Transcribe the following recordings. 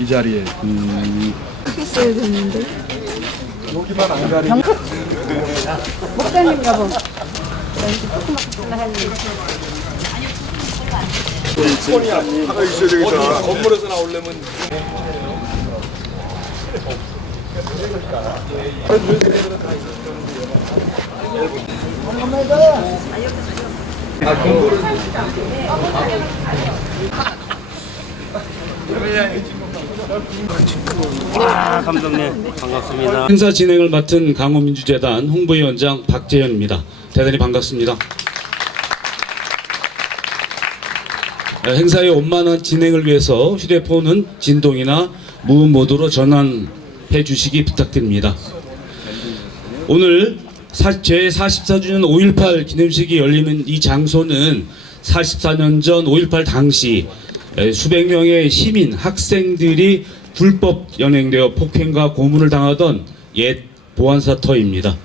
이 자리에 했어야 되는데. 여기만 안 가리고 목사님 여보. 손이 하가 있어야 되겠다. 건물에서 나오려면 감독님 반갑습니다. 행사 진행을 맡은 강호민주재단 홍보위원장 박재현입니다. 대단히 반갑습니다. 행사의 원만한 진행을 위해서 휴대폰은 진동이나 무음 모드로 전환해 주시기 부탁드립니다. 오늘 제44주년 5.18 기념식이 열리는 이 장소는 44년 전 5.18 당시 수백 명의 시민, 학생들이 불법 연행되어 폭행과 고문을 당하던 옛 보안사터입니다.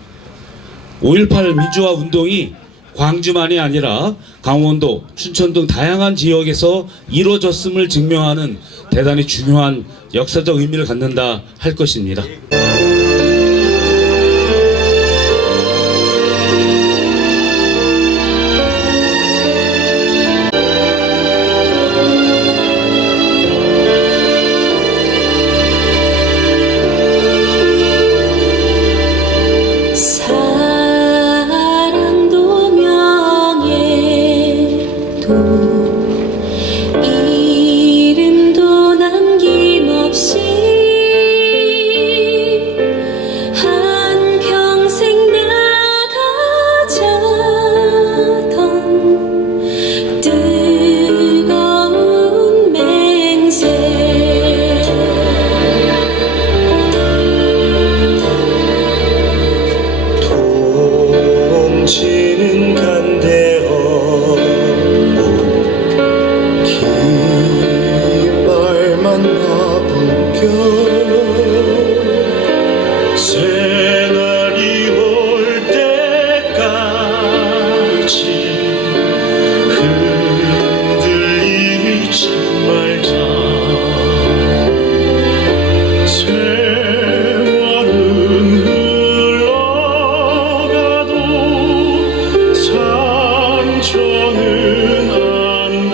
5.18 민주화 운동이 광주만이 아니라 강원도, 춘천 등 다양한 지역에서 이루어졌음을 증명하는 대단히 중요한 역사적 의미를 갖는다 할 것입니다. 이름도 남김없이 한평생 나가자던 뜨거운 맹세 통치는 간대어 새날이 올 때까지 흔들리지 말자. 세월은 흘러가도 상처는 안나.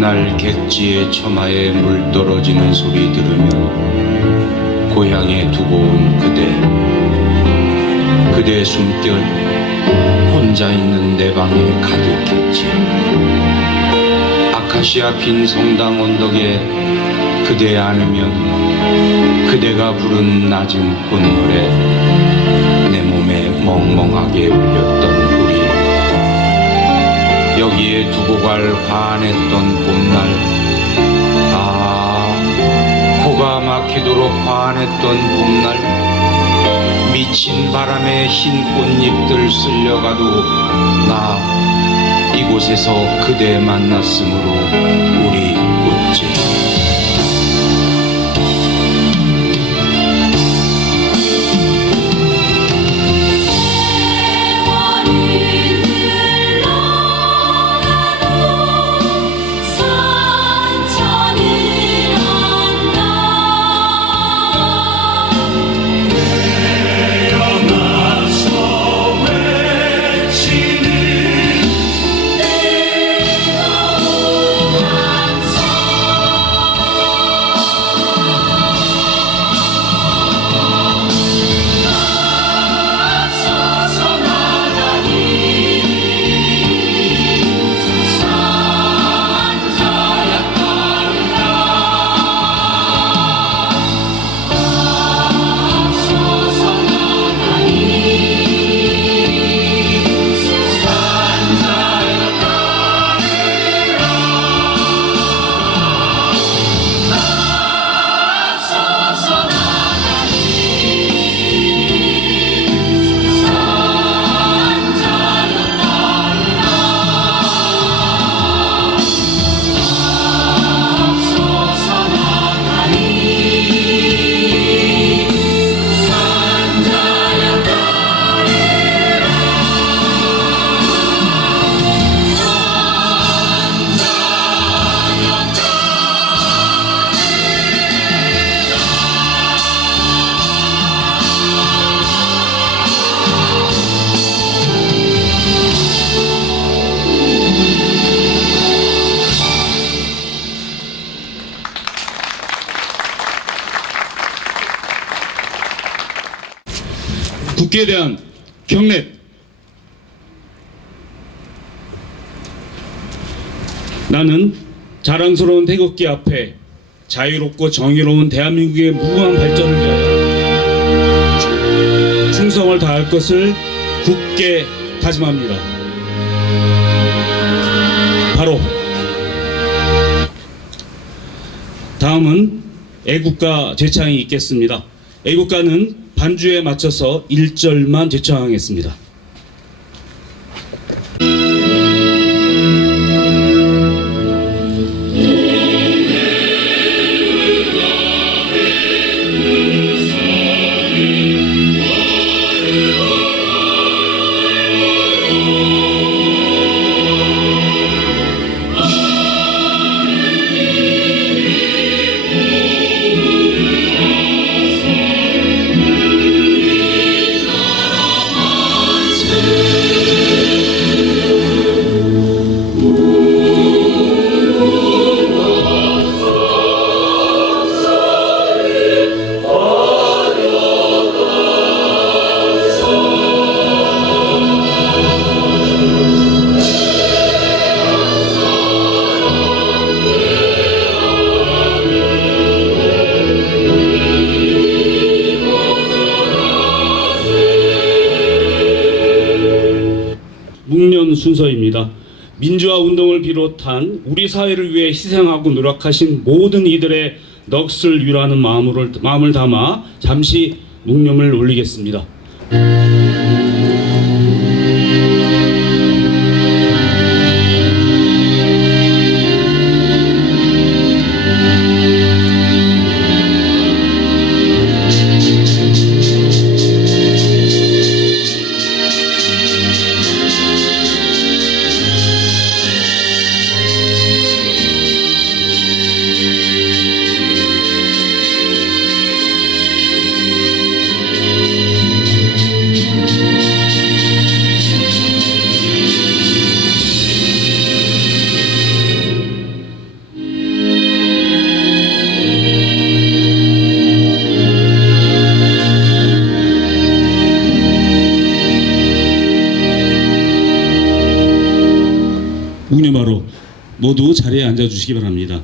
날 객지의 처마에 물 떨어지는 소리 들으면 고향에 두고 온 그대 숨결 혼자 있는 내 방에 가득했지. 아카시아 핀 성당 언덕에 그대 안으면 그대가 부른 낮은 콧노래 내 몸에 멍멍하게 울렸던 여기에 두고 갈 환했던 봄날. 코가 막히도록 환했던 봄날. 미친 바람에 흰 꽃잎들 쓸려가도 나 이곳에서 그대 만났으므로 우리 웃지. 상처는 안나. 국기에 대한 경례. 나는 자랑스러운 태극기 앞에 자유롭고 정의로운 대한민국의 무궁한 발전을 위하여 충성을 다할 것을 굳게 다짐합니다. 바로 다음은 애국가 제창이 있겠습니다. 애국가는 반주에 맞춰서 1절만 제창하겠습니다. 묵년 순서입니다. 민주화 운동을 비롯한 우리 사회를 위해 희생하고 노력하신 모든 이들의 넋을 위로하는 마음을 담아 잠시 묵념을 올리겠습니다. 묵념하러 모두 자리에 앉아주시기 바랍니다.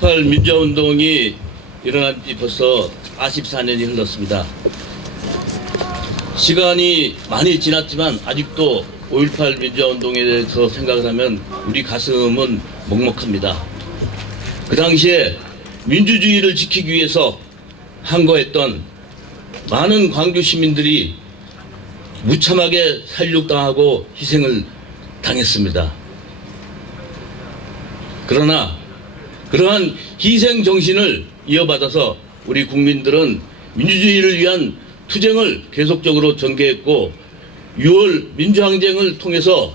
5.18 민주화운동이 일어난 지 벌써 44년이 흘렀습니다. 시간이 많이 지났지만 아직도 5.18 민주화운동에 대해서 생각을 하면 우리 가슴은 먹먹합니다. 그 당시에 민주주의를 지키기 위해서 항거했던 많은 광주 시민들이 무참하게 살육당하고 희생을 당했습니다. 그러나 그러한 희생 정신을 이어받아서 우리 국민들은 민주주의를 위한 투쟁을 계속적으로 전개했고 6월 민주항쟁을 통해서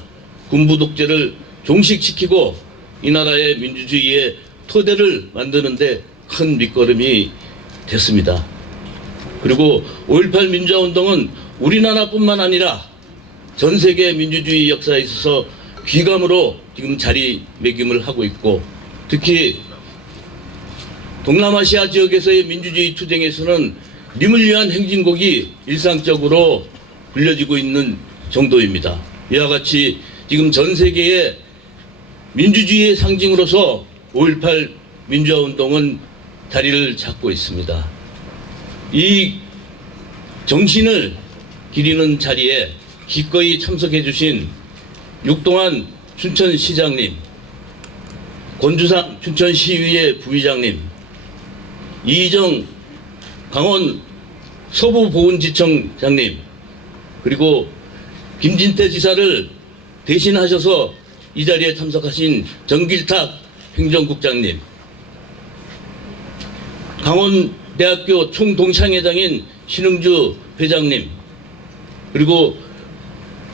군부 독재를 종식시키고 이 나라의 민주주의의 토대를 만드는 데 큰 밑거름이 됐습니다. 그리고 5.18 민주화운동은 우리나라뿐만 아니라 전 세계 민주주의 역사에 있어서 귀감으로 지금 자리매김을 하고 있고 특히 동남아시아 지역에서의 민주주의 투쟁에서는 님을 위한 행진곡이 일상적으로 불려지고 있는 정도입니다. 이와 같이 지금 전 세계의 민주주의의 상징으로서 5.18 민주화운동은 자리를 잡고 있습니다. 이 정신을 기리는 자리에 기꺼이 참석해 주신 육동환 춘천시장님, 권주상 춘천시의회 부의장님, 이희정 강원 서부보훈지청장님, 그리고 김진태 지사를 대신하셔서 이 자리에 참석하신 정길탁 행정국장님, 강원대학교 총동창회장인 신흥주 회장님, 그리고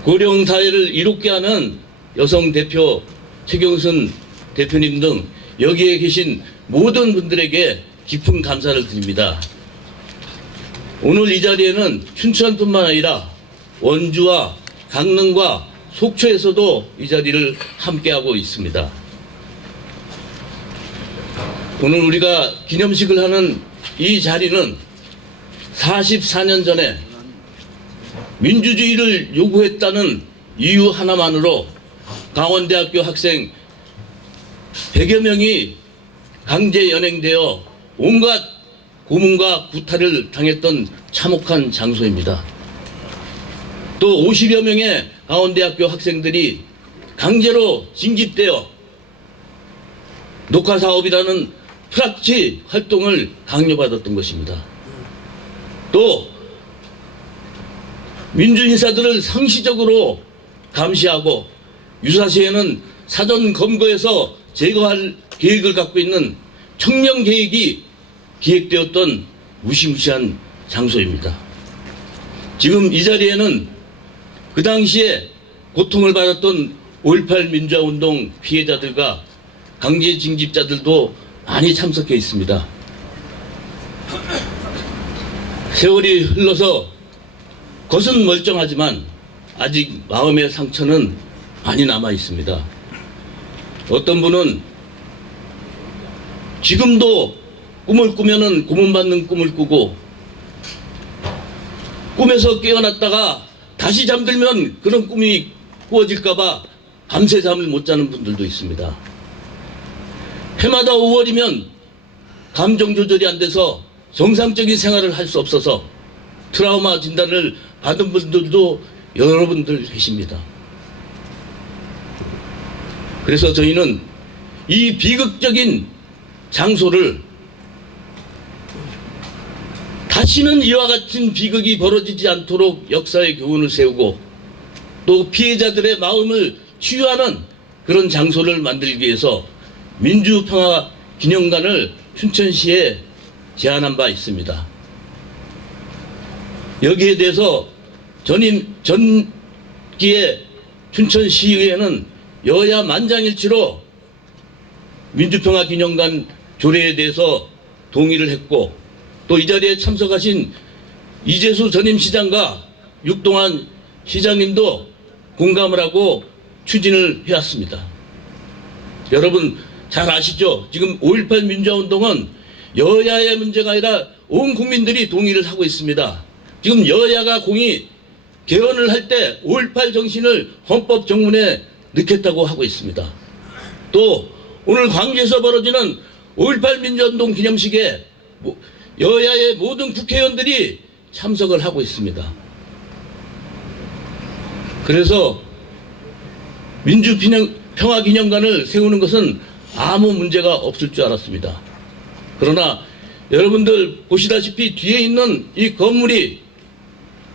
고령사회를 이롭게 하는 여성 대표 최경순 대표님 등 여기에 계신 모든 분들에게 깊은 감사를 드립니다. 오늘 이 자리에는 춘천뿐만 아니라 원주와 강릉과 속초에서도 이 자리를 함께하고 있습니다. 오늘 우리가 기념식을 하는 이 자리는 44년 전에 민주주의를 요구했다는 이유 하나만으로 강원대학교 학생 100여 명이 강제 연행되어 온갖 고문과 구타를 당했던 참혹한 장소입니다. 또 50여 명의 강원대학교 학생들이 강제로 징집되어 녹화사업이라는 프락치 활동을 강요받았던 것입니다. 또 민주인사들을 상시적으로 감시하고 유사시에는 사전 검거해서 제거할 계획을 갖고 있는 청령 계획이 기획되었던 무시무시한 장소입니다. 지금 이 자리에는 그 당시에 고통을 받았던 5.18 민주화운동 피해자들과 강제 징집자들도 많이 참석해 있습니다. 세월이 흘러서 겉은 멀쩡하지만 아직 마음의 상처는 많이 남아 있습니다. 어떤 분은 지금도 꿈을 꾸면은 고문받는 꿈을 꾸고 꿈에서 깨어났다가 다시 잠들면 그런 꿈이 꾸어질까봐 밤새 잠을 못 자는 분들도 있습니다. 해마다 5월이면 감정 조절이 안 돼서 정상적인 생활을 할 수 없어서 트라우마 진단을 받은 분들도 여러분들 계십니다. 그래서 저희는 이 비극적인 장소를 다시는 이와 같은 비극이 벌어지지 않도록 역사의 교훈을 세우고 또 피해자들의 마음을 치유하는 그런 장소를 만들기 위해서 민주평화기념관을 춘천시에 제안한 바 있습니다. 여기에 대해서 전기에 춘천시의회는 여야 만장일치로 민주평화기념관 조례에 대해서 동의를 했고 또 이 자리에 참석하신 이재수 전임시장과 육동환 시장님도 공감을 하고 추진을 해왔습니다. 여러분 잘 아시죠? 지금 5.18 민주화운동은 여야의 문제가 아니라 온 국민들이 동의를 하고 있습니다. 지금 여야가 공히 개헌을 할 때 5.18 정신을 헌법 정문에 넣겠다고 하고 있습니다. 또 오늘 광주에서 벌어지는 5.18 민주화운동 기념식에 여야의 모든 국회의원들이 참석을 하고 있습니다. 그래서 민주평화기념관을 세우는 것은 아무 문제가 없을 줄 알았습니다. 그러나 여러분들 보시다시피 뒤에 있는 이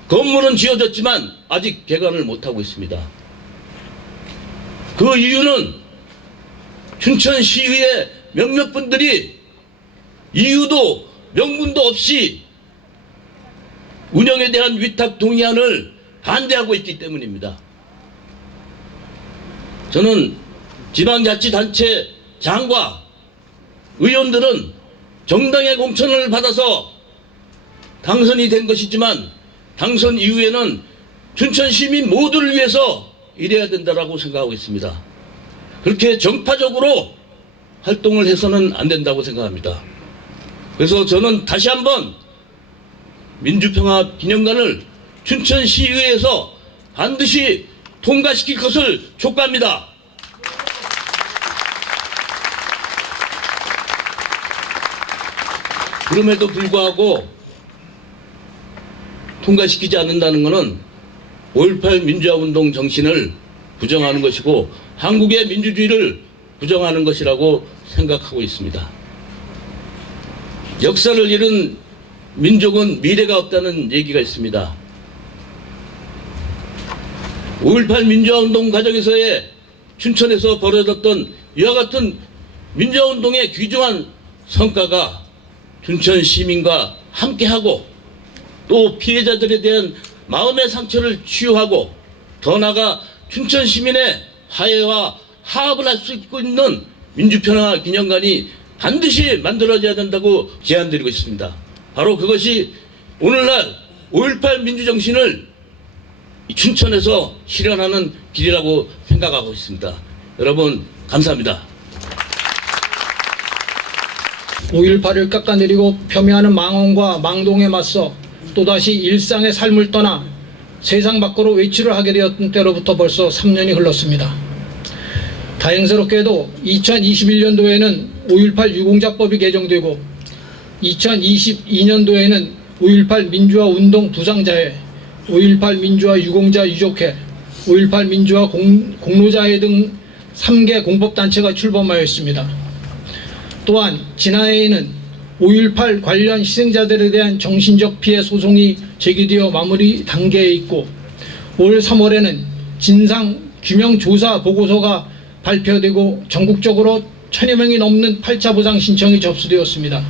건물은 지어졌지만 아직 개관을 못하고 있습니다. 그 이유는 춘천시의회 몇몇 분들이 이유도 명분도 없이 운영에 대한 위탁 동의안을 반대하고 있기 때문입니다. 저는 지방자치단체 장과 의원들은 정당의 공천을 받아서 당선이 된 것이지만 당선 이후에는 춘천 시민 모두를 위해서 일해야 된다고 생각하고 있습니다. 그렇게 정파적으로 활동을 해서는 안 된다고 생각합니다. 그래서 저는 다시 한번 민주평화기념관을 춘천시의회에서 반드시 통과시킬 것을 촉구합니다. 그럼에도 불구하고 통과시키지 않는다는 것은 5.18 민주화운동 정신을 부정하는 것이고 한국의 민주주의를 부정하는 것이라고 생각하고 있습니다. 역사를 잃은 민족은 미래가 없다는 얘기가 있습니다. 5.18 민주화운동 과정에서의 춘천에서 벌어졌던 이와 같은 민주화운동의 귀중한 성과가 춘천 시민과 함께하고 또 피해자들에 대한 마음의 상처를 치유하고 더 나아가 춘천 시민의 화해와 화합을 할 수 있는 민주평화기념관이 반드시 만들어져야 된다고 제안드리고 있습니다. 바로 그것이 오늘날 5.18 민주정신을 춘천에서 실현하는 길이라고 생각하고 있습니다. 여러분 감사합니다. 5.18을 깎아내리고 폄훼하는 망언과 망동에 맞서 또다시 일상의 삶을 떠나 세상 밖으로 외출을 하게 되었던 때로부터 벌써 3년이 흘렀습니다. 다행스럽게도 2021년도에는 5.18 유공자법이 개정되고 2022년도에는 5.18 민주화 운동 부상자회, 5.18 민주화 유공자 유족회, 5.18 민주화 공로자회 등 3개 공법단체가 출범하였습니다. 또한 지난해에는 5.18 관련 희생자들에 대한 정신적 피해 소송이 제기되어 마무리 단계에 있고 올 3월에는 진상 규명 조사 보고서가 발표되고 전국적으로 1000여 명이 넘는 8차 보상 신청이 접수되었습니다.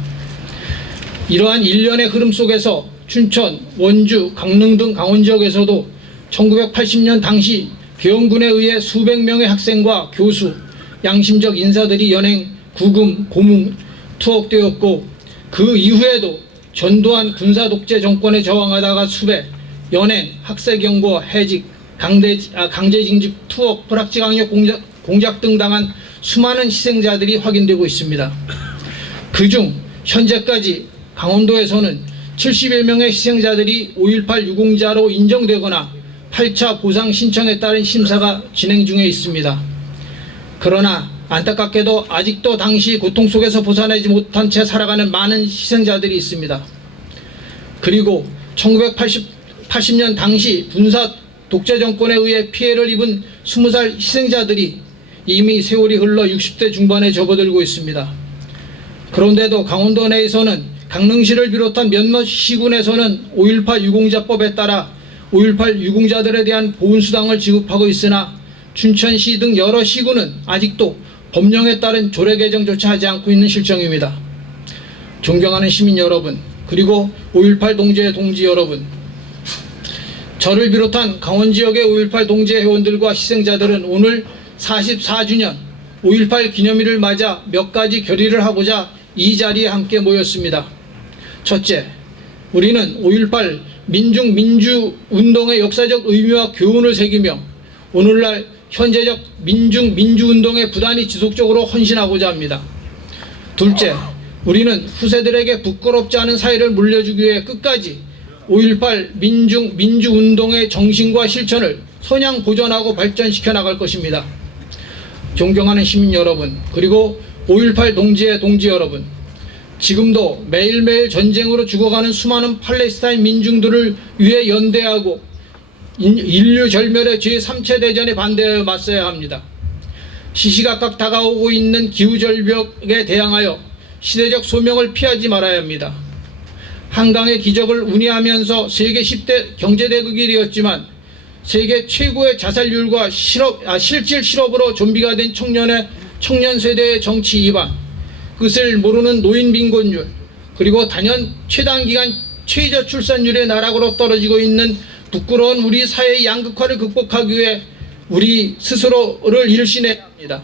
이러한 일련의 흐름 속에서 춘천, 원주, 강릉 등 강원 지역에서도 1980년 당시 계엄군에 의해 수백 명의 학생과 교수, 양심적 인사들이 연행, 구금, 고문, 투옥되었고 그 이후에도 전두환 군사 독재 정권에 저항하다가 수배, 연행, 학사경고, 해직, 강제징집, 투옥, 불합치강력 공작 등 당한 수많은 희생자들이 확인되고 있습니다. 그중 현재까지 강원도에서는 70여 명의 희생자들이 5.18 유공자로 인정되거나 8차 보상 신청에 따른 심사가 진행 중에 있습니다. 그러나 안타깝게도 아직도 당시 고통 속에서 벗어나지 못한 채 살아가는 많은 희생자들이 있습니다. 그리고 1980년 당시 군사 독재 정권에 의해 피해를 입은 20살 희생자들이 이미 세월이 흘러 60대 중반에 접어들고 있습니다. 그런데도 강원도 내에서는 강릉시를 비롯한 몇몇 시군에서는 5.18 유공자법에 따라 5.18 유공자들에 대한 보훈수당을 지급하고 있으나 춘천시 등 여러 시군은 아직도 법령에 따른 조례 개정조차 하지 않고 있는 실정입니다. 존경하는 시민 여러분, 그리고 5.18 동지의 동지 여러분, 저를 비롯한 강원 지역의 5.18 동지 회원들과 희생자들은 오늘 44주년 5.18 기념일을 맞아 몇 가지 결의를 하고자 이 자리에 함께 모였습니다. 첫째, 우리는 5.18 민중민주운동의 역사적 의미와 교훈을 새기며 오늘날 현재적 민주운동에 부단히 지속적으로 헌신하고자 합니다. 둘째, 우리는 후세들에게 부끄럽지 않은 사회를 물려주기 위해 끝까지 5.18 민주운동의 정신과 실천을 선양 보존하고 발전시켜 나갈 것입니다. 존경하는 시민 여러분, 그리고 5.18 동지의 동지 여러분, 지금도 매일매일 전쟁으로 죽어가는 수많은 팔레스타인 민중들을 위해 연대하고 인류 절멸의 제3차 대전에 반대하여 맞서야 합니다. 시시각각 다가오고 있는 기후절벽에 대항하여 시대적 소명을 피하지 말아야 합니다. 한강의 기적을 운이하면서 세계 10대 경제대국이 되었지만 세계 최고의 자살률과 실질 실업으로 좀비가 된 청년 세대의 정치 이반, 끝을 모르는 노인 빈곤율, 그리고 단연 최단기간 최저 출산율의 나락으로 떨어지고 있는 부끄러운 우리 사회의 양극화를 극복하기 위해 우리 스스로를 일신해야 합니다.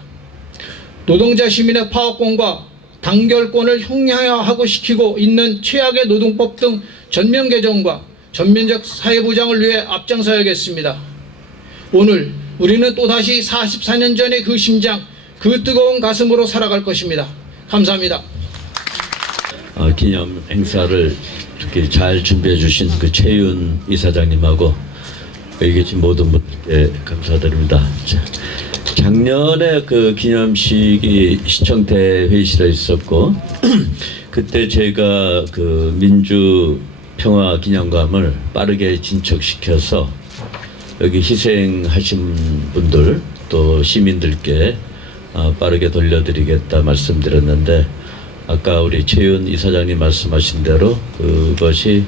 노동자 시민의 파업권과 단결권을 형량화하고 시키고 있는 최악의 노동법 등 전면 개정과 전면적 사회보장을 위해 앞장서야겠습니다. 오늘 우리는 또다시 44년 전의 그 심장, 그 뜨거운 가슴으로 살아갈 것입니다. 감사합니다. 기념 행사를 이렇게 잘 준비해 주신 그 최윤 이사장님하고 여기 계신 모든 분들께 감사드립니다. 작년에 그 기념식이 시청대 회의실에 있었고 그때 제가 그 민주평화 기념관을 빠르게 진척시켜서 여기 희생하신 분들 또 시민들께 빠르게 돌려드리겠다 말씀드렸는데 아까 우리 최윤 이사장님 말씀하신 대로 그것이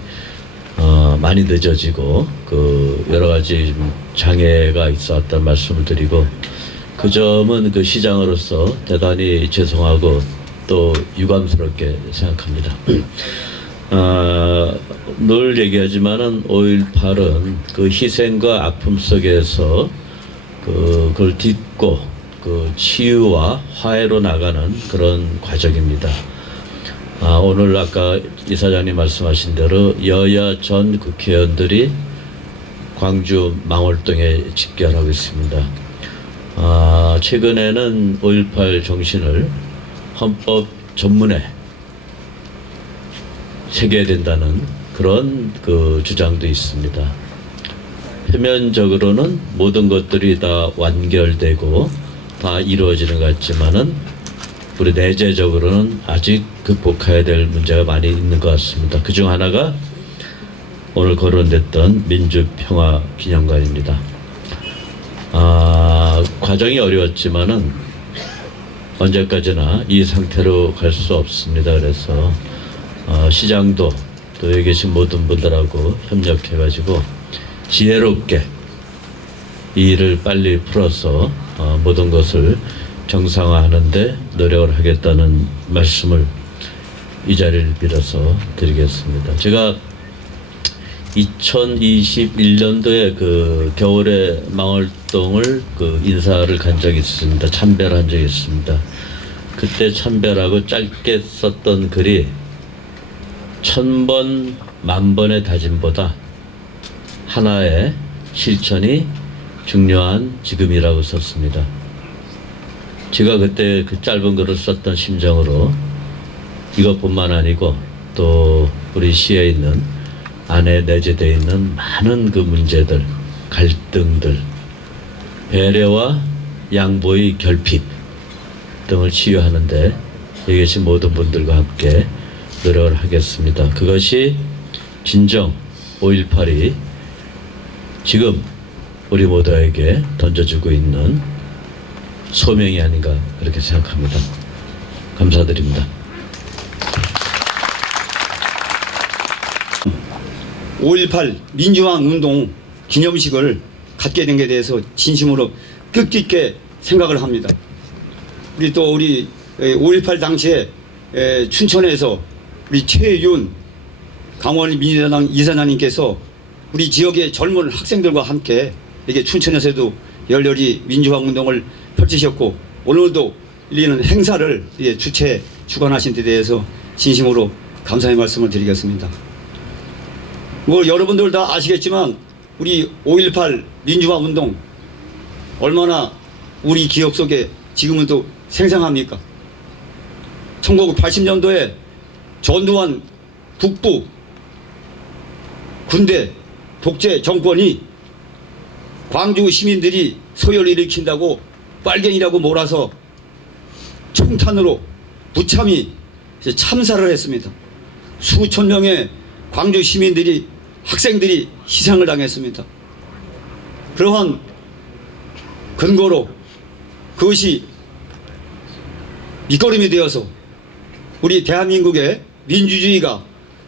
많이 늦어지고 그 여러 가지 장애가 있었다는 말씀을 드리고 그 점은 그 시장으로서 대단히 죄송하고 또 유감스럽게 생각합니다. 늘 얘기하지만은 5.18은 그 희생과 아픔 속에서 그걸 딛고 그 치유와 화해로 나가는 그런 과정입니다. 오늘 아까 이사장님 말씀하신 대로 여야 전 국회의원들이 광주 망월동에 집결하고 있습니다. 최근에는 5.18 정신을 헌법 전문에 새겨야 된다는 그런 그 주장도 있습니다. 표면적으로는 모든 것들이 다 완결되고 다 이루어지는 것 같지만은 우리 내재적으로는 아직 극복해야 될 문제가 많이 있는 것 같습니다. 그중 하나가 오늘 거론됐던 민주평화기념관입니다. 과정이 어려웠지만은 언제까지나 이 상태로 갈 수 없습니다. 그래서 시장도 또 여기 계신 모든 분들하고 협력해가지고 지혜롭게 이 일을 빨리 풀어서 모든 것을 정상화하는데 노력을 하겠다는 말씀을 이 자리를 빌어서 드리겠습니다. 제가 2021년도에 그 겨울에 망월동을 그 인사를 간 적이 있습니다. 참배를 한 적이 있습니다. 그때 참배라고 짧게 썼던 글이 1000번, 10,000번의 다짐보다 하나의 실천이 중요한 지금이라고 썼습니다. 제가 그때 그 짧은 글을 썼던 심정으로 이것뿐만 아니고 또 우리 시에 있는 안에 내재되어 있는 많은 그 문제들, 갈등들, 배려와 양보의 결핍 등을 치유하는데 여기 계신 모든 분들과 함께 노력을 하겠습니다. 그것이 진정 5.18이 지금 우리 모두에게 던져주고 있는 소명이 아닌가 그렇게 생각합니다. 감사드립니다. 5.18 민주화운동 기념식을 갖게 된 게 대해서 진심으로 뜻깊게 생각을 합니다. 우리 또 우리 5.18 당시에 춘천에서 우리 최윤 강원 민주당 이사장님께서 우리 지역의 젊은 학생들과 함께 이렇게 춘천에서도 열렬히 민주화운동을 펼치셨고 오늘도 이런 행사를 주관하신 데 대해서 진심으로 감사의 말씀을 드리겠습니다. 뭐 여러분들 다 아시겠지만 우리 5.18 민주화운동 얼마나 우리 기억 속에 지금은 또 생생합니까? 1980년도에 전두환 북부 군대 독재 정권이 광주 시민들이 소요를 일으킨다고 빨갱이라고 몰아서 총탄으로 무참히 참사를 했습니다. 수천 명의 광주 시민들이 학생들이 희생을 당했습니다. 그러한 근거로 그것이 밑거름이 되어서 우리 대한민국의 민주주의가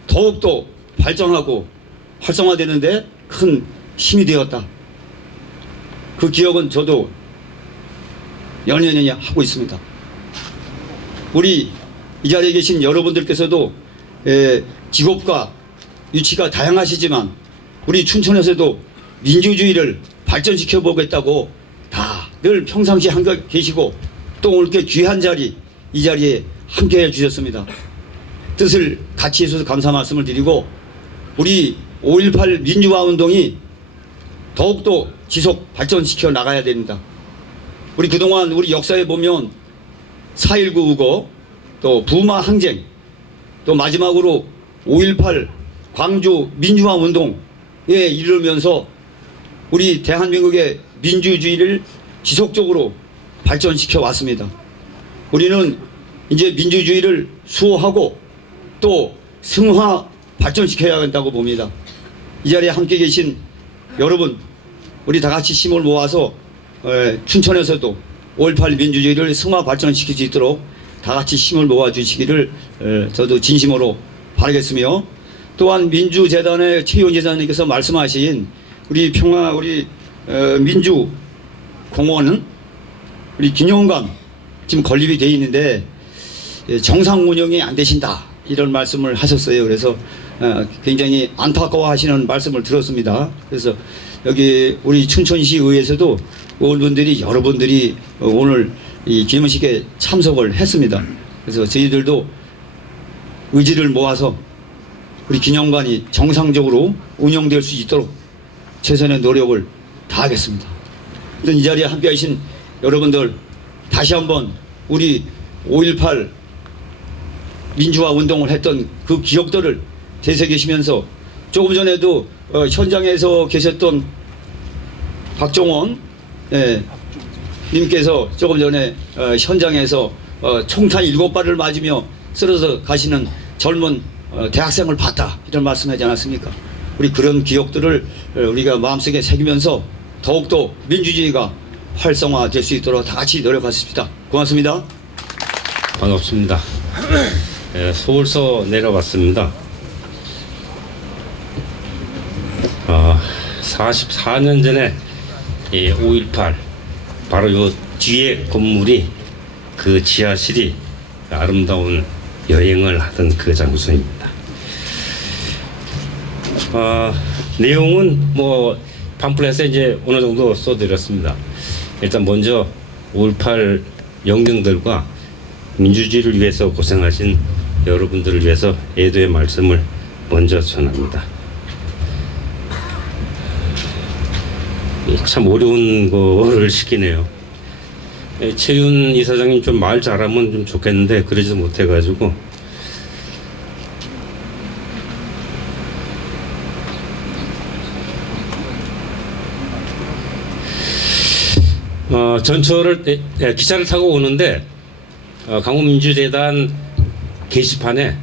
더욱더 발전하고 활성화되는데 큰 힘이 되었다. 그 기억은 저도 연연히 하고 있습니다. 우리 이 자리에 계신 여러분들께서도 직업과 위치가 다양하시지만 우리 춘천에서도 민주주의를 발전시켜 보겠다고 다 늘 평상시에 함께 계시고 또 오늘 이렇게 귀한 자리 이 자리에 함께 해주셨습니다. 뜻을 같이 해주셔서 감사 말씀을 드리고 우리 5.18 민주화운동이 더욱더 지속 발전시켜 나가야 됩니다. 우리 그동안 우리 역사에 보면 4.19 우고 또 부마 항쟁 또 마지막으로 5.18 광주 민주화운동에 이르면서 우리 대한민국의 민주주의를 지속적으로 발전시켜 왔습니다. 우리는 이제 민주주의를 수호하고 또 승화 발전시켜야 한다고 봅니다. 이 자리에 함께 계신 여러분 우리 다 같이 힘을 모아서 춘천에서도 5.18 민주주의를 승화 발전시킬 수 있도록 다 같이 힘을 모아 주시기를 저도 진심으로 바라겠으며 또한 민주재단의 최윤 재단님께서 말씀하신 우리 평화 우리 민주공원은 우리 기념관 지금 건립이 되어 있는데 정상 운영이 안 되신다 이런 말씀을 하셨어요. 그래서 굉장히 안타까워하시는 말씀을 들었습니다. 그래서 여기 우리 춘천시 의회에서도 의원분들이 여러분들이 오늘 이 기념식에 참석을 했습니다. 그래서 저희들도 의지를 모아서 우리 기념관이 정상적으로 운영될 수 있도록 최선의 노력을 다하겠습니다. 이 자리에 함께 하신 여러분들 다시 한번 우리 5.18 민주화 운동을 했던 그 기억들을 되새기시면서 조금 전에도 현장에서 계셨던 박종원 님께서 조금 전에 현장에서 총탄 7발을 맞으며 쓰러져 가시는 젊은 대학생을 봤다, 이런 말씀하지 않았습니까? 우리 그런 기억들을 우리가 마음속에 새기면서 더욱더 민주주의가 활성화될 수 있도록 다 같이 노력하십시다. 고맙습니다. 반갑습니다. 서울서 내려왔습니다. 44년 전에 5.18 바로 요 뒤에 건물이 그 지하실이 아름다운 여행을 하던 그 장소입니다. 내용은 뭐 팜플렛에 이제 어느 정도 써드렸습니다. 일단 먼저 5.18 영령들과 민주주의를 위해서 고생하신 여러분들을 위해서 애도의 말씀을 먼저 전합니다. 참 어려운 거를 시키네요. 최윤 이사장님 좀 말 잘하면 좀 좋겠는데 그러지도 못해가지고 전철을 기차를 타고 오는데 강원민주재단 게시판에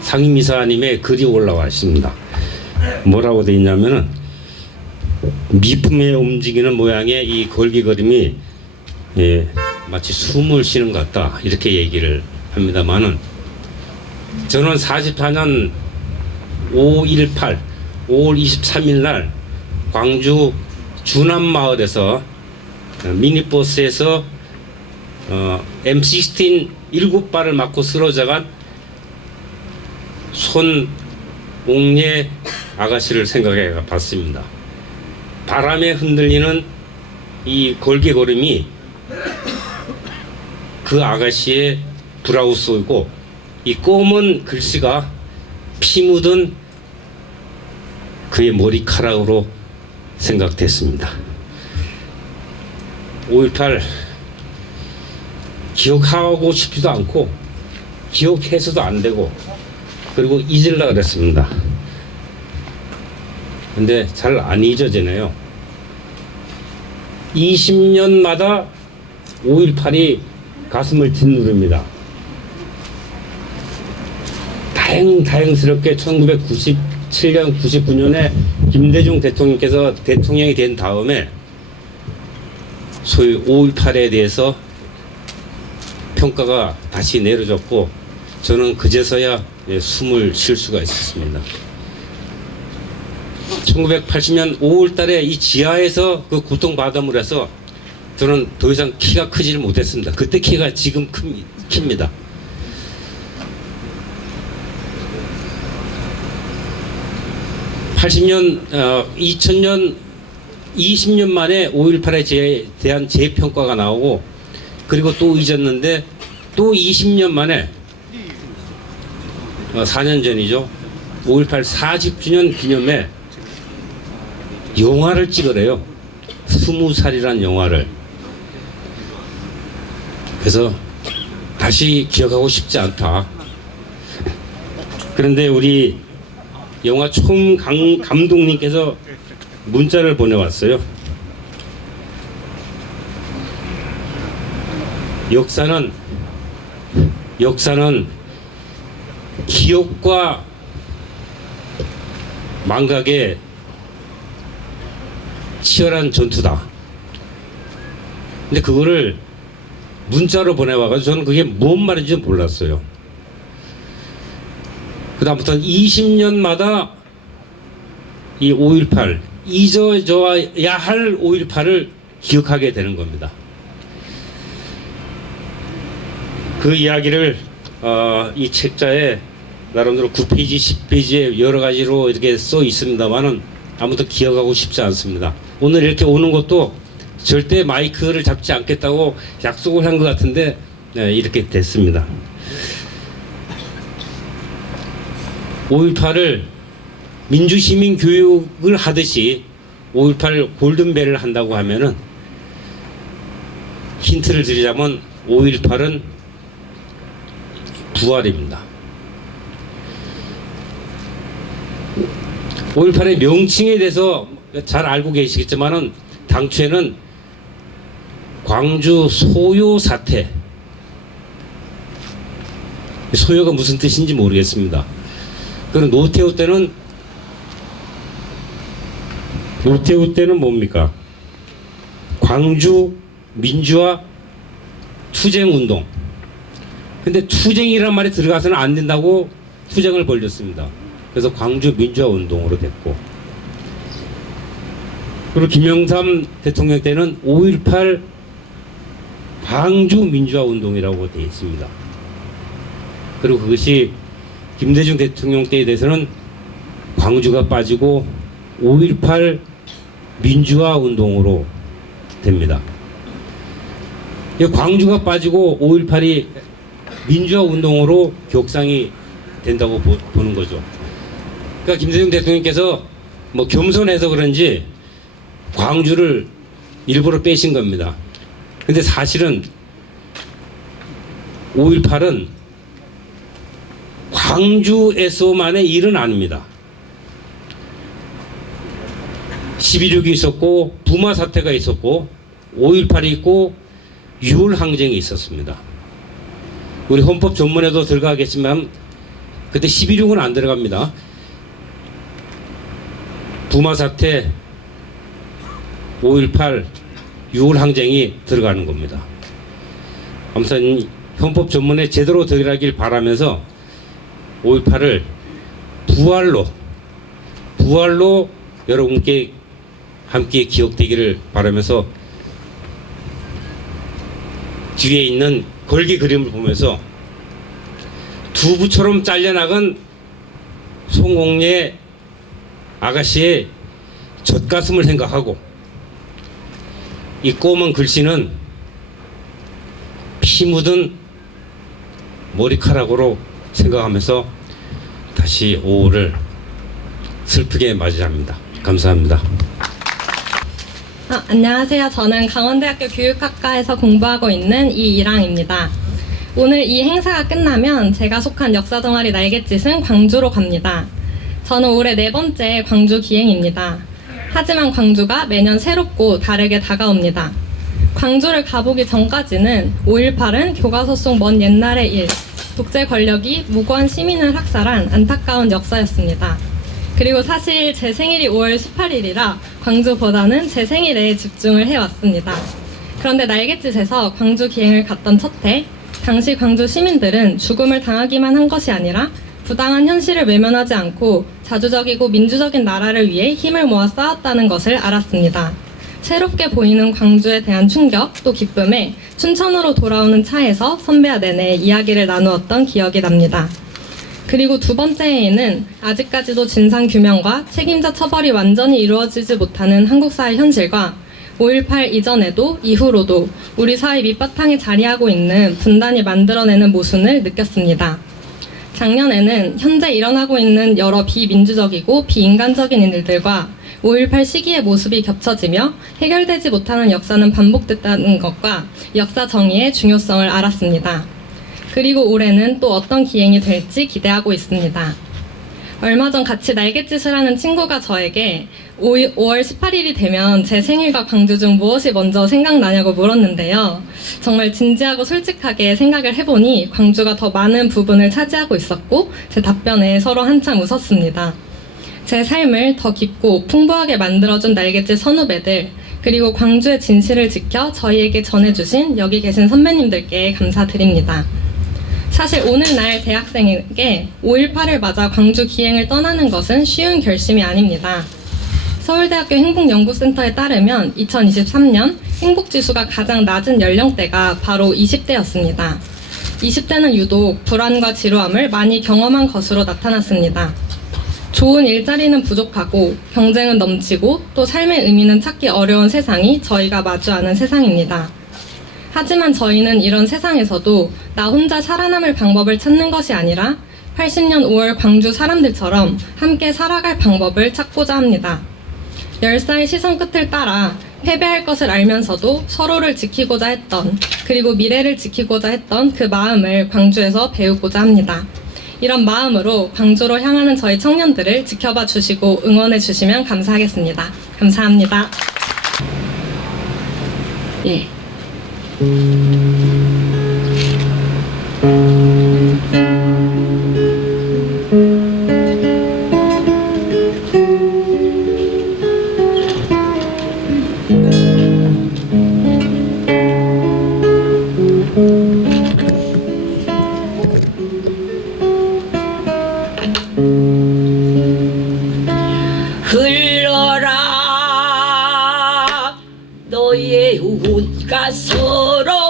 상임이사님의 글이 올라와 있습니다. 뭐라고 돼 있냐면은 미품에 움직이는 모양의 이 걸기거림이 마치 숨을 쉬는 것 같다, 이렇게 얘기를 합니다만은 저는 44년 5.18 5월 23일 날 광주 주남마을에서 미니버스에서 M16 7발을 맞고 쓰러져간 손옥례 아가씨를 생각해 봤습니다. 바람에 흔들리는 이 걸개걸음이 그 아가씨의 브라우스이고, 이 검은 글씨가 피 묻은 그의 머리카락으로 생각됐습니다. 5.18 기억하고 싶지도 않고 기억해서도 안 되고 그리고 잊으려고 그랬습니다. 근데 잘 안 잊어지네요. 20년마다 5.18이 가슴을 짓누릅니다. 다행스럽게 1997년, 99년에 김대중 대통령께서 대통령이 된 다음에 소위 5.18에 대해서 평가가 다시 내려졌고, 저는 그제서야 숨을 쉴 수가 있었습니다. 1980년 5월달에 이 지하에서 그 고통받음을 해서 저는 더 이상 키가 크지를 못했습니다. 그때 키가 지금 큽니다. (80년) 2000년 20년 만에 5.18에 대한 재평가가 나오고, 그리고 또 잊었는데 또 20년 만에 4년 전이죠. 5.18 40주년 기념에 영화를 찍으래요. 20살이란 영화를. 그래서 다시 기억하고 싶지 않다. 그런데 우리 영화 총 감독님께서 문자를 보내왔어요. 역사는 기억과 망각의 치열한 전투다. 근데 그거를 문자로 보내와가지고 저는 그게 뭔 말인지 몰랐어요. 그다음부터는 20년마다 이 5.18 잊어져야 할 5.18을 기억하게 되는 겁니다. 그 이야기를 이 책자에 나름대로 9페이지, 10페이지에 여러 가지로 이렇게 써 있습니다만은 아무도 기억하고 싶지 않습니다. 오늘 이렇게 오는 것도 절대 마이크를 잡지 않겠다고 약속을 한 것 같은데 이렇게 됐습니다. 5.18을 민주시민 교육을 하듯이 5.18 골든벨을 한다고 하면은, 힌트를 드리자면 5.18은 부활입니다. 5.18의 명칭에 대해서 잘 알고 계시겠지만은 당초에는 광주 소요 사태, 소요가 무슨 뜻인지 모르겠습니다. 그럼 노태우 때는 뭡니까? 광주 민주화 투쟁 운동. 근데 투쟁이란 말이 들어가서는 안 된다고 투쟁을 벌였습니다. 그래서 광주 민주화 운동으로 됐고, 그리고 김영삼 대통령 때는 5.18 광주 민주화 운동이라고 되어 있습니다. 그리고 그것이 김대중 대통령 때에 대해서는 광주가 빠지고 5.18 민주화 운동으로 됩니다. 광주가 빠지고 5.18이 민주화 운동으로 격상이 된다고 보는 거죠. 그러니까 김대중 대통령께서 뭐 겸손해서 그런지 광주를 일부러 빼신 겁니다. 근데 사실은 5.18은 광주에서만의 일은 아닙니다. 11.6이 있었고 부마 사태가 있었고 5.18이 있고 6월 항쟁이 있었습니다. 우리 헌법 전문에도 들어가겠지만 그때 11.6은 안 들어갑니다. 부마 사태, 5.18, 6월 항쟁이 들어가는 겁니다. 아무튼 헌법 전문에 제대로 들어가길 바라면서 5.18을 부활로 여러분께 함께 기억되기를 바라면서 뒤에 있는 걸기 그림을 보면서 두부처럼 잘려나간 송홍래 아가씨의 젖가슴을 생각하고 이 꼬문 글씨는 피 묻은 머리카락으로 생각하면서 다시 5월을 슬프게 맞이합니다. 감사합니다. 안녕하세요. 저는 강원대학교 교육학과에서 공부하고 있는 이일항입니다. 오늘 이 행사가 끝나면 제가 속한 역사 동아리 날갯짓은 광주로 갑니다. 저는 올해 4번째 광주 기행입니다. 하지만 광주가 매년 새롭고 다르게 다가옵니다. 광주를 가보기 전까지는 5.18은 교과서 속 먼 옛날의 일, 독재 권력이 무고한 시민을 학살한 안타까운 역사였습니다. 그리고 사실 제 생일이 5월 18일이라 광주보다는 제 생일에 집중을 해왔습니다. 그런데 날갯짓에서 광주 기행을 갔던 첫 해, 당시 광주 시민들은 죽음을 당하기만 한 것이 아니라 부당한 현실을 외면하지 않고 자주적이고 민주적인 나라를 위해 힘을 모아 싸웠다는 것을 알았습니다. 새롭게 보이는 광주에 대한 충격 또 기쁨에 춘천으로 돌아오는 차에서 선배와 내내 이야기를 나누었던 기억이 납니다. 그리고 두 번째 해에는 아직까지도 진상규명과 책임자 처벌이 완전히 이루어지지 못하는 한국 사회 현실과 5.18 이전에도 이후로도 우리 사회 밑바탕에 자리하고 있는 분단이 만들어내는 모순을 느꼈습니다. 작년에는 현재 일어나고 있는 여러 비민주적이고 비인간적인 일들과 5.18 시기의 모습이 겹쳐지며 해결되지 못하는 역사는 반복됐다는 것과 역사 정의의 중요성을 알았습니다. 그리고 올해는 또 어떤 기행이 될지 기대하고 있습니다. 얼마 전 같이 날갯짓을 하는 친구가 저에게 5월 18일이 되면 제 생일과 광주 중 무엇이 먼저 생각나냐고 물었는데요. 정말 진지하고 솔직하게 생각을 해보니 광주가 더 많은 부분을 차지하고 있었고 제 답변에 서로 한참 웃었습니다. 제 삶을 더 깊고 풍부하게 만들어준 날갯짓 선후배들, 그리고 광주의 진실을 지켜 저희에게 전해주신 여기 계신 선배님들께 감사드립니다. 사실 오늘날 대학생에게 5.18을 맞아 광주 기행을 떠나는 것은 쉬운 결심이 아닙니다. 서울대학교 행복연구센터에 따르면 2023년 행복지수가 가장 낮은 연령대가 바로 20대였습니다. 20대는 유독 불안과 지루함을 많이 경험한 것으로 나타났습니다. 좋은 일자리는 부족하고 경쟁은 넘치고 또 삶의 의미는 찾기 어려운 세상이 저희가 마주하는 세상입니다. 하지만 저희는 이런 세상에서도 나 혼자 살아남을 방법을 찾는 것이 아니라 80년 5월 광주 사람들처럼 함께 살아갈 방법을 찾고자 합니다. 열사의 시선 끝을 따라 패배할 것을 알면서도 서로를 지키고자 했던, 그리고 미래를 지키고자 했던 그 마음을 광주에서 배우고자 합니다. 이런 마음으로 광주로 향하는 저희 청년들을 지켜봐 주시고 응원해 주시면 감사하겠습니다. 감사합니다. 예. 흘러라 너의 웃가 서러움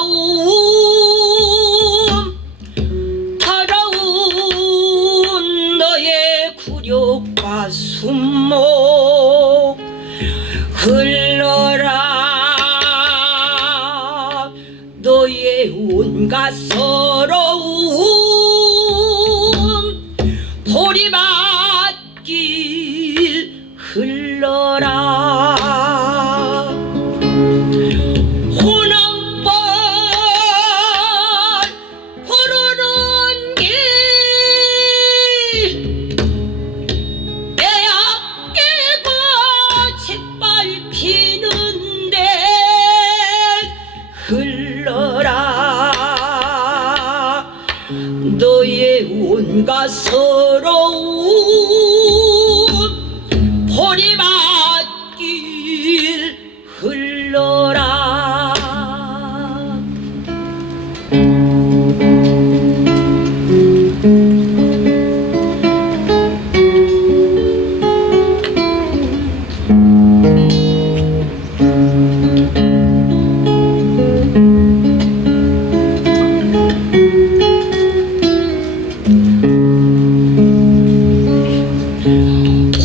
더러운 너의 굴욕과 순목 흘러라 너의 온갖 서러움 보리밭길 흘러라 호남벌 흐르는 길 빼앗기고 짓밟히는데 흘러라 너의 온갖 서러움 보리밭길 흘러라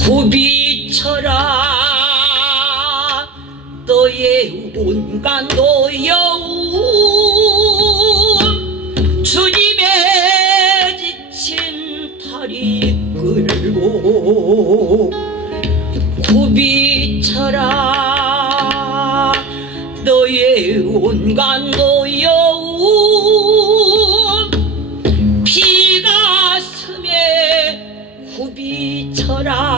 구비쳐라 너의 온갖 노여움 주님의 지친 다리 끌고 구비쳐라 너의 온갖 노여움 피가슴에 구비쳐라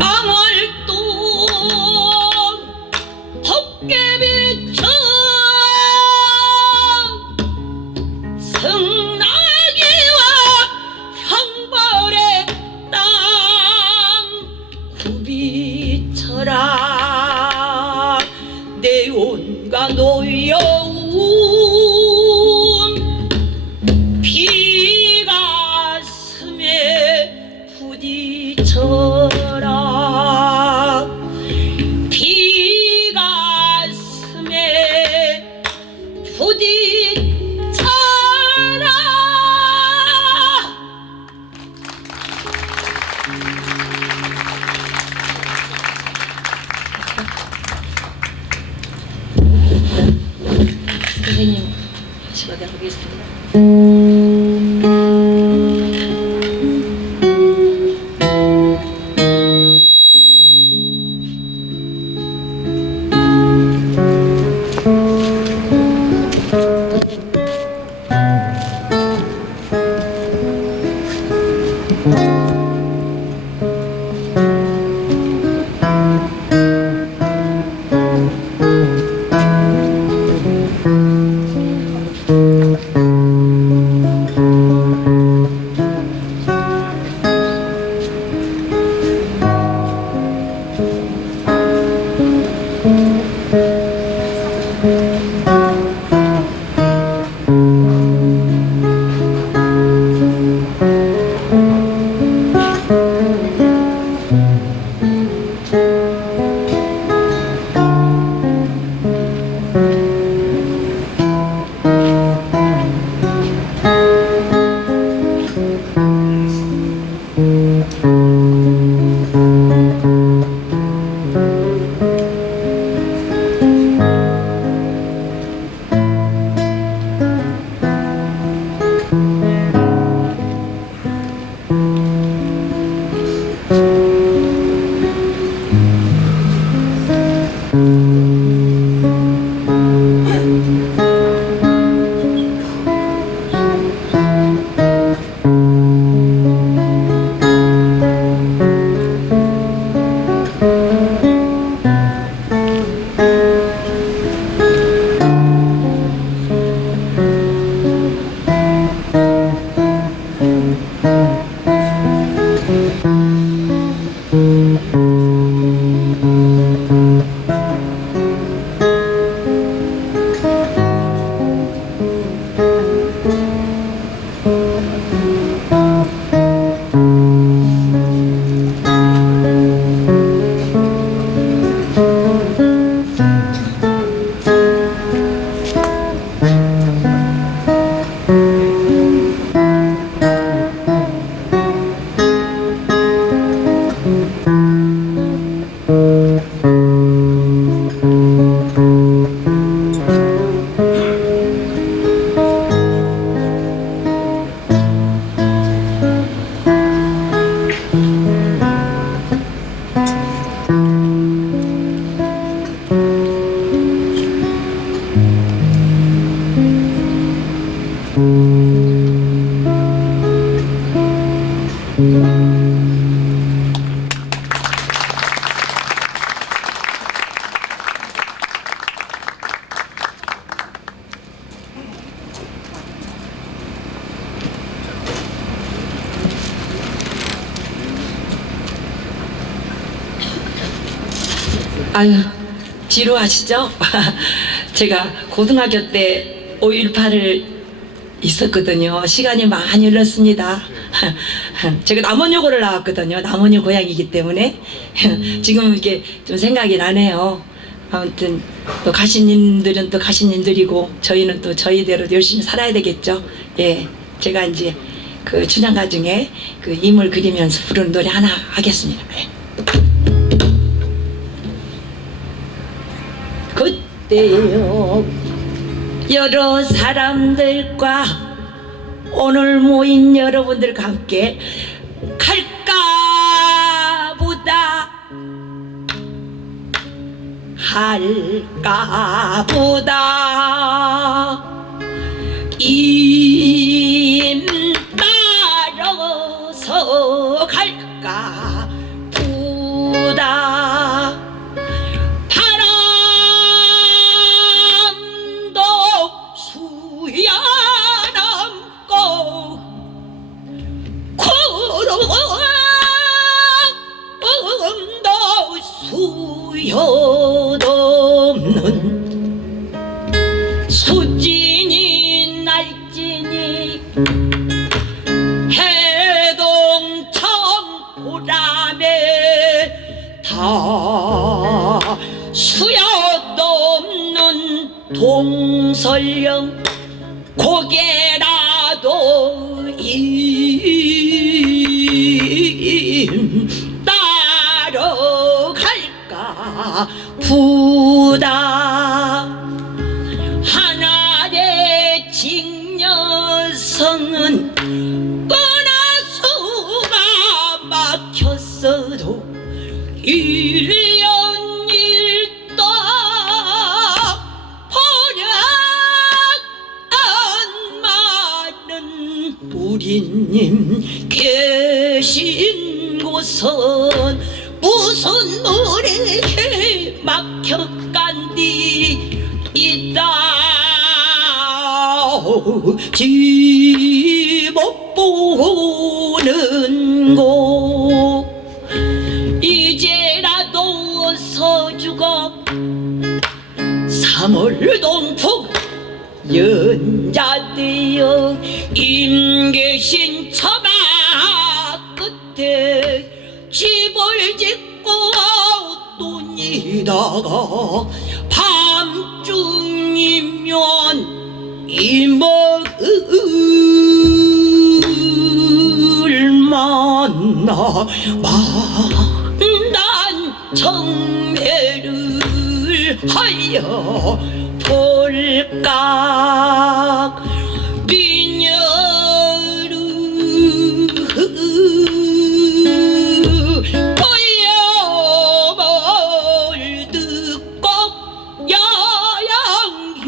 앙월동 헛개비청 승나기와 형벌의 땅 구비쳐라 내 온갖 노여움 피가슴에 부딪혀라 피가슴에 부딪혀라 선생님 시간에 하겠습니다. 아유, 지루하시죠? 제가 고등학교 때 5.18을 있었거든요. 시간이 많이 흘렀습니다. 제가 남원여고를 나왔거든요. 남원여 고향이기 때문에 지금 이게 좀 생각이 나네요. 아무튼 또 가신님들은 또 가신님들이고 저희는 또 저희대로 열심히 살아야 되겠죠. 예, 제가 이제 그 춘향가 중에 그 임을 그리면서 부르는 노래 하나 하겠습니다. 예. 그때요 여러 사람들과 오늘 모인 여러분들과 함께 할까 보다 할까 보다 임 따라서 갈까 보다 바람도 수야남고 구름도 수여없는 수진이 날진이 해동천 보람에 다 수여도 없는 동설령 고개라도 임 따라갈까 부다 하나의 직녀성은 은하수가 막혔어도 1년 1도 버려 안 많은 우리님 계신 곳은 무슨 물에 막혀간디 있다 못 보는 곳 이제라도 서주고 3월 동풍 연자되어 임계신 처마 끝에 집을 짓고 논이다가 밤중이면 이먹을 만나 만난 정매를 하여 볼까 비녀를 보여볼 듣고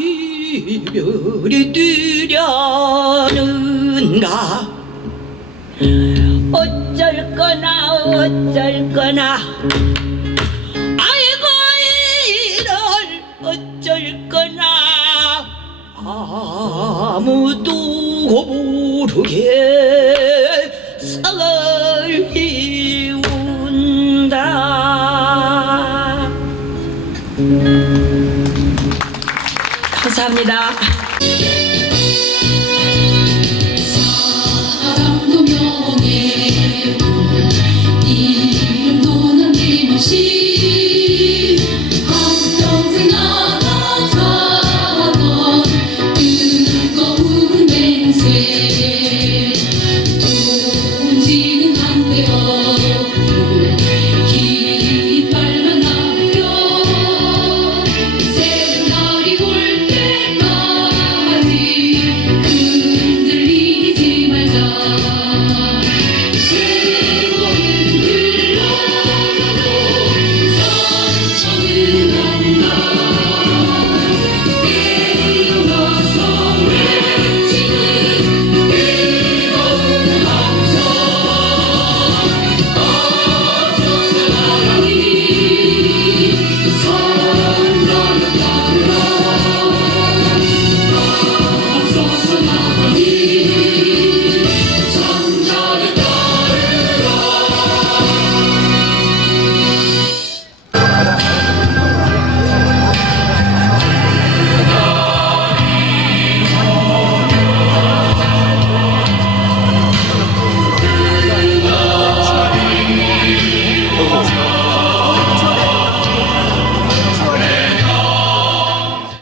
야양이별이 뛰려는가 어쩔거나 아이고 이럴 어쩔거나 아무도 모르게 썰이 운다. 감사합니다.